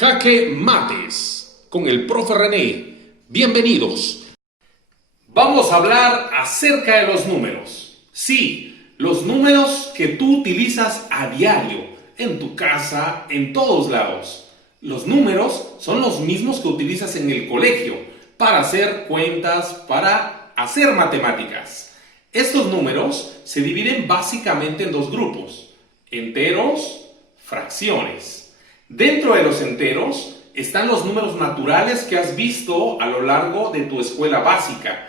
Jaque Mates con el profe René. Bienvenidos. Vamos a hablar acerca de los números. Sí, los números que tú utilizas a diario, en tu casa, en todos lados. Los números son los mismos que utilizas en el colegio para hacer cuentas, para hacer matemáticas. Estos números se dividen básicamente en dos grupos: enteros, fracciones. Dentro de los enteros están los números naturales que has visto a lo largo de tu escuela básica.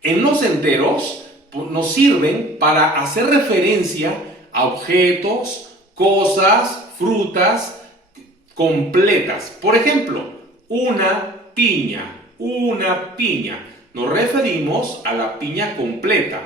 En los enteros nos sirven para hacer referencia a objetos, cosas, frutas completas. Por ejemplo, una piña. Nos referimos a la piña completa.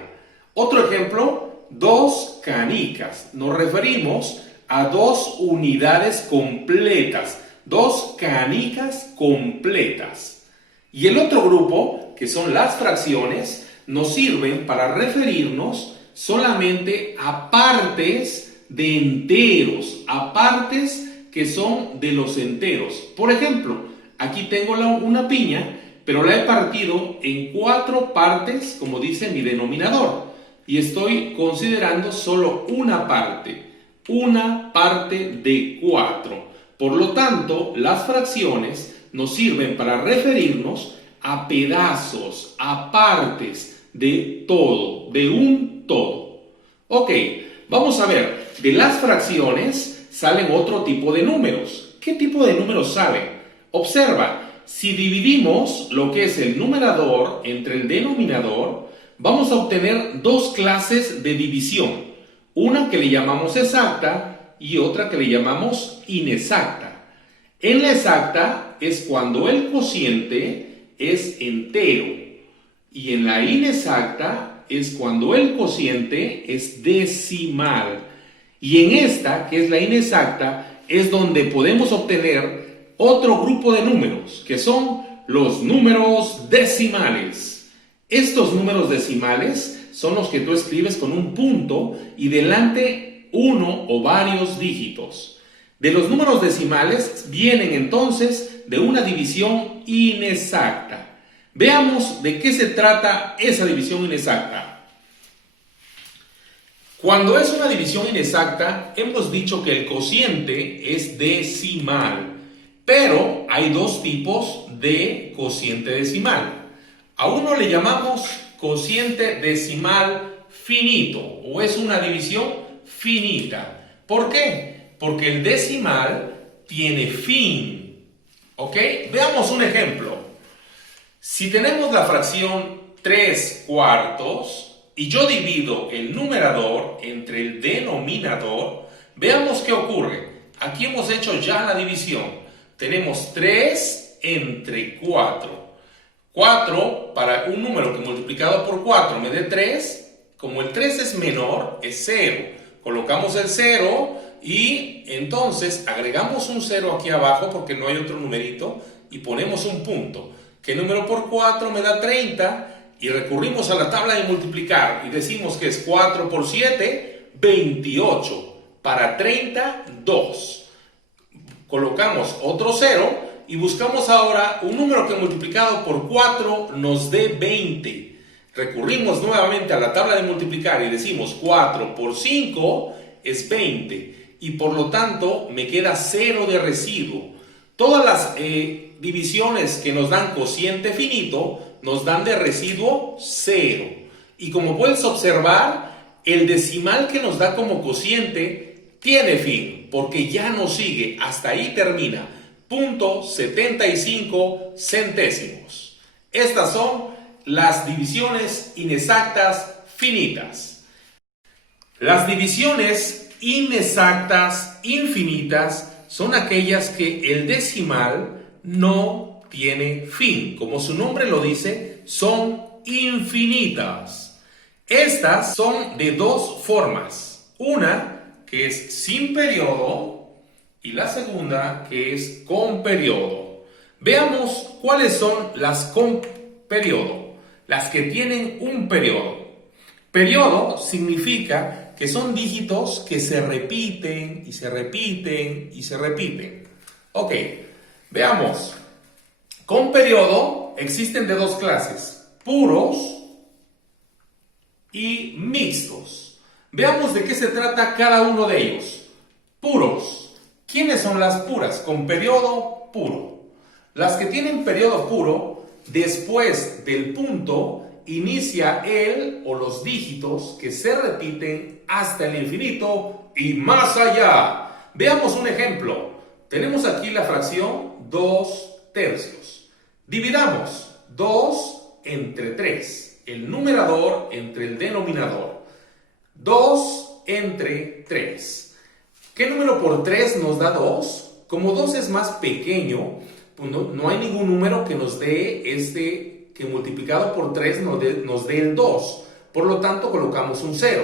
Otro ejemplo, dos canicas. Nos referimos a dos unidades completas, dos canicas completas. Y el otro grupo, que son las fracciones, nos sirven para referirnos solamente a partes de enteros, a partes que son de los enteros. Por ejemplo, aquí tengo una piña, pero la he partido en 4 partes, como dice mi denominador, y estoy considerando solo una parte de 4. Por lo tanto, las fracciones nos sirven para referirnos a pedazos, a partes de todo, de un todo. Ok, vamos a ver, de las fracciones salen otro tipo de números. ¿Qué tipo de números salen? Observa, si dividimos lo que es el numerador entre el denominador, vamos a obtener dos clases de división. Una que le llamamos exacta y otra que le llamamos inexacta. En la exacta es cuando el cociente es entero y en la inexacta es cuando el cociente es decimal. Y en esta, que es la inexacta, es donde podemos obtener otro grupo de números, que son los números decimales. Estos números decimales son los que tú escribes con un punto y delante uno o varios dígitos. De los números decimales vienen entonces de una división inexacta. Veamos de qué se trata esa división inexacta. Cuando es una división inexacta, hemos dicho que el cociente es decimal, pero hay dos tipos de cociente decimal. A uno le llamamos cociente decimal finito, o es una división finita. ¿Por qué? Porque el decimal tiene fin. ¿Ok? Veamos un ejemplo. Si tenemos la fracción 3/4 y yo divido el numerador entre el denominador, veamos qué ocurre. Aquí hemos hecho ya la división. Tenemos 3 entre 4. 4 para un número que multiplicado por 4 me dé 3. Como el 3 es menor, es 0. Colocamos el 0 y entonces agregamos un 0 aquí abajo porque no hay otro numerito y ponemos un punto. ¿Qué número por 4 me da 30? Y recurrimos a la tabla de multiplicar y decimos que es 4 por 7, 28. Para 30, 2. Colocamos otro 0 y buscamos ahora un número que multiplicado por 4 nos dé 20. Recurrimos nuevamente a la tabla de multiplicar y decimos 4 por 5 es 20. Y por lo tanto me queda 0 de residuo. Todas las divisiones que nos dan cociente finito nos dan de residuo 0. Y como puedes observar, el decimal que nos da como cociente tiene fin, porque ya no sigue, hasta ahí termina. 0.75 centésimos. Estas son las divisiones inexactas finitas. Las divisiones inexactas infinitas son aquellas que el decimal no tiene fin. Como su nombre lo dice, son infinitas. Estas son de dos formas. Una que es sin periodo y la segunda que es con periodo. Veamos cuáles son las con periodo, las que tienen un periodo. Periodo significa que son dígitos que se repiten y se repiten y se repiten. Ok, Veamos. Con periodo existen de dos clases, puros y mixtos. Veamos de qué se trata cada uno de ellos. Puros. ¿Quiénes son las puras? Con periodo puro. Las que tienen periodo puro, después del punto, inicia el o los dígitos que se repiten hasta el infinito y más allá. Veamos un ejemplo. Tenemos aquí la fracción 2/3. Dividamos 2 entre 3. El numerador entre el denominador. 2 entre 3. ¿Qué número por 3 nos da 2? Como 2 es más pequeño, pues no hay ningún número que nos dé que multiplicado por 3 nos dé el 2. Por lo tanto, colocamos un 0.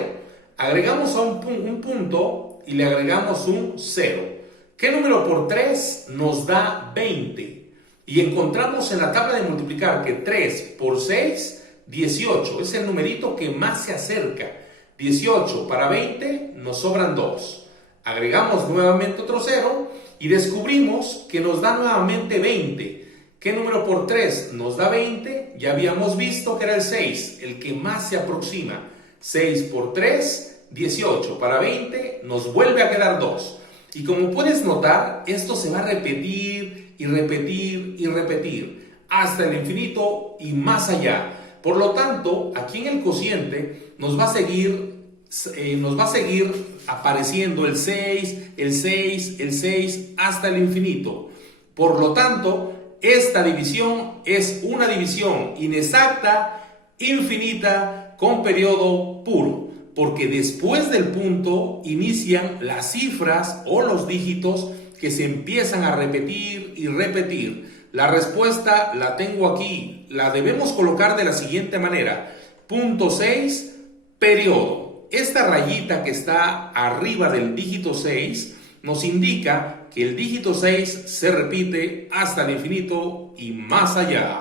Agregamos a un punto y le agregamos un 0. ¿Qué número por 3 nos da 20? Y encontramos en la tabla de multiplicar que 3 por 6, 18. Es el numerito que más se acerca. 18 para 20 nos sobran 2. Agregamos nuevamente otro 0 y descubrimos que nos da nuevamente 20. ¿Qué número por 3 nos da 20? Ya habíamos visto que era el 6, el que más se aproxima. 6 por 3, 18. Para 20 nos vuelve a quedar 2. Y como puedes notar, esto se va a repetir y repetir y repetir hasta el infinito y más allá. Por lo tanto, aquí en el cociente nos va a seguir apareciendo el 6, el 6, el 6 hasta el infinito. Por lo tanto, esta división es una división inexacta, infinita, con periodo puro, porque después del punto inician las cifras o los dígitos que se empiezan a repetir y repetir. La respuesta la tengo aquí, la debemos colocar de la siguiente manera: punto 6, periodo. Esta rayita que está arriba del dígito 6 nos indica que el dígito 6 se repite hasta el infinito y más allá.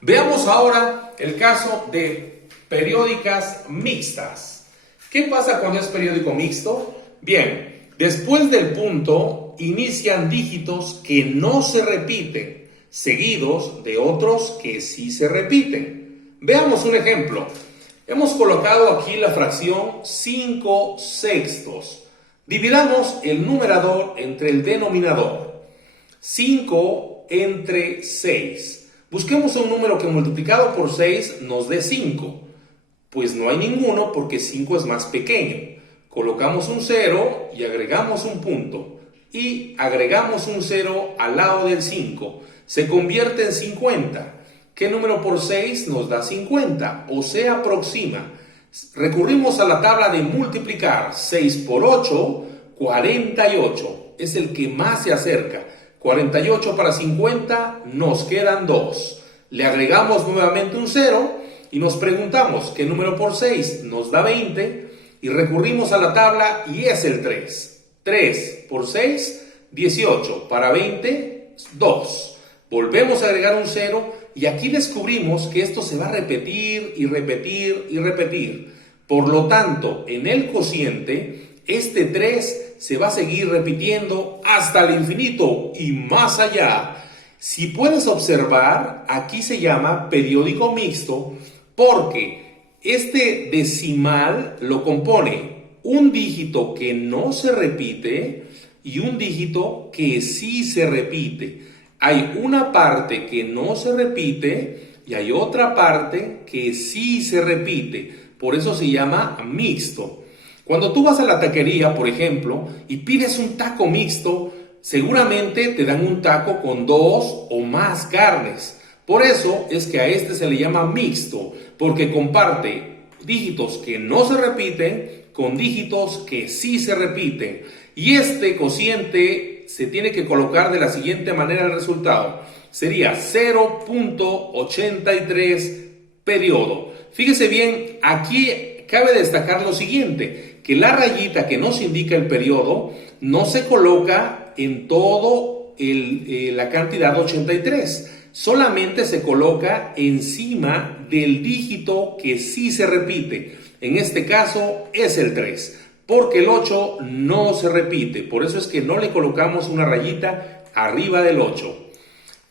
Veamos ahora el caso de periódicas mixtas. ¿Qué pasa cuando es periódico mixto? Bien, después del punto inician dígitos que no se repiten, seguidos de otros que sí se repiten. Veamos un ejemplo. Hemos colocado aquí la fracción 5/6. Dividamos el numerador entre el denominador. 5 entre 6. Busquemos un número que multiplicado por 6 nos dé 5. Pues no hay ninguno porque 5 es más pequeño. Colocamos un 0 y agregamos un punto. Y agregamos un 0 al lado del 5. Se convierte en 50. ¿Qué número por 6 nos da 50? O se aproxima. Recurrimos a la tabla de multiplicar. 6 por 8, 48. Es el que más se acerca. 48 para 50 nos quedan 2. Le agregamos nuevamente un 0 y nos preguntamos qué número por 6 nos da 20 y recurrimos a la tabla y es el 3. 3 por 6, 18. Para 20, 2. Volvemos a agregar un 0 y aquí descubrimos que esto se va a repetir y repetir y repetir. Por lo tanto, en el cociente, este 3 se va a seguir repitiendo hasta el infinito y más allá. Si puedes observar, aquí se llama periódico mixto porque este decimal lo compone un dígito que no se repite y un dígito que sí se repite. Hay una parte que no se repite y hay otra parte que sí se repite. Por eso se llama mixto. Cuando tú vas a la taquería, por ejemplo, y pides un taco mixto, seguramente te dan un taco con 2 o más carnes. Por eso es que a este se le llama mixto, porque comparte dígitos que no se repiten con dígitos que sí se repiten. Y este cociente se tiene que colocar de la siguiente manera el resultado. Sería 0.83 periodo. Fíjese bien, aquí cabe destacar lo siguiente, que la rayita que nos indica el periodo no se coloca en todo la cantidad 83. Solamente se coloca encima del dígito que sí se repite. En este caso es el 3. Porque el 8 no se repite, por eso es que no le colocamos una rayita arriba del 8.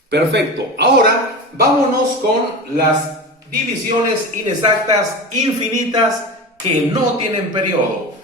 Perfecto. Ahora vámonos con las divisiones inexactas infinitas que no tienen periodo.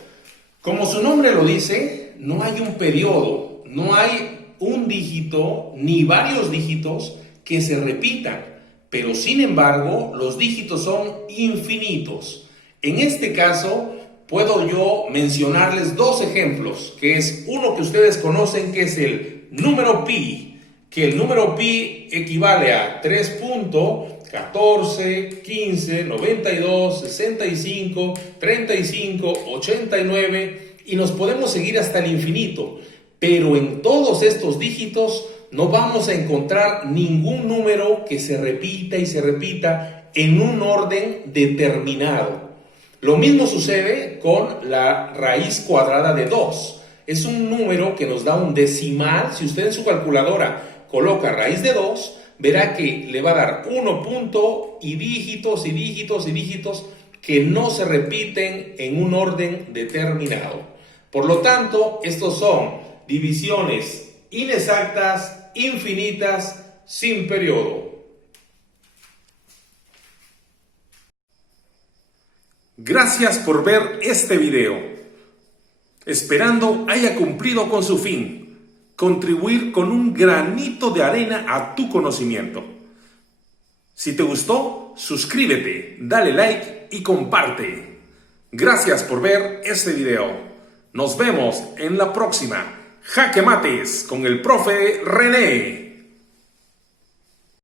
Como su nombre lo dice, no hay un periodo, no hay un dígito ni varios dígitos que se repitan, pero sin embargo los dígitos son infinitos. En este caso puedo yo mencionarles dos ejemplos, que es uno que ustedes conocen, que es el número pi, que el número pi equivale a 3.14, 15, 92, 65, 35, 89 y nos podemos seguir hasta el infinito. Pero en todos estos dígitos no vamos a encontrar ningún número que se repita y se repita en un orden determinado. Lo mismo sucede con la raíz cuadrada de 2. Es un número que nos da un decimal. Si usted en su calculadora coloca raíz de 2, verá que le va a dar 1 punto y dígitos y dígitos y dígitos que no se repiten en un orden determinado. Por lo tanto, estos son divisiones inexactas, infinitas, sin periodo. Gracias por ver este video. Esperando haya cumplido con su fin, contribuir con un granito de arena a tu conocimiento. Si te gustó, suscríbete, dale like y comparte. Gracias por ver este video. Nos vemos en la próxima. Jaque Mates con el profe René.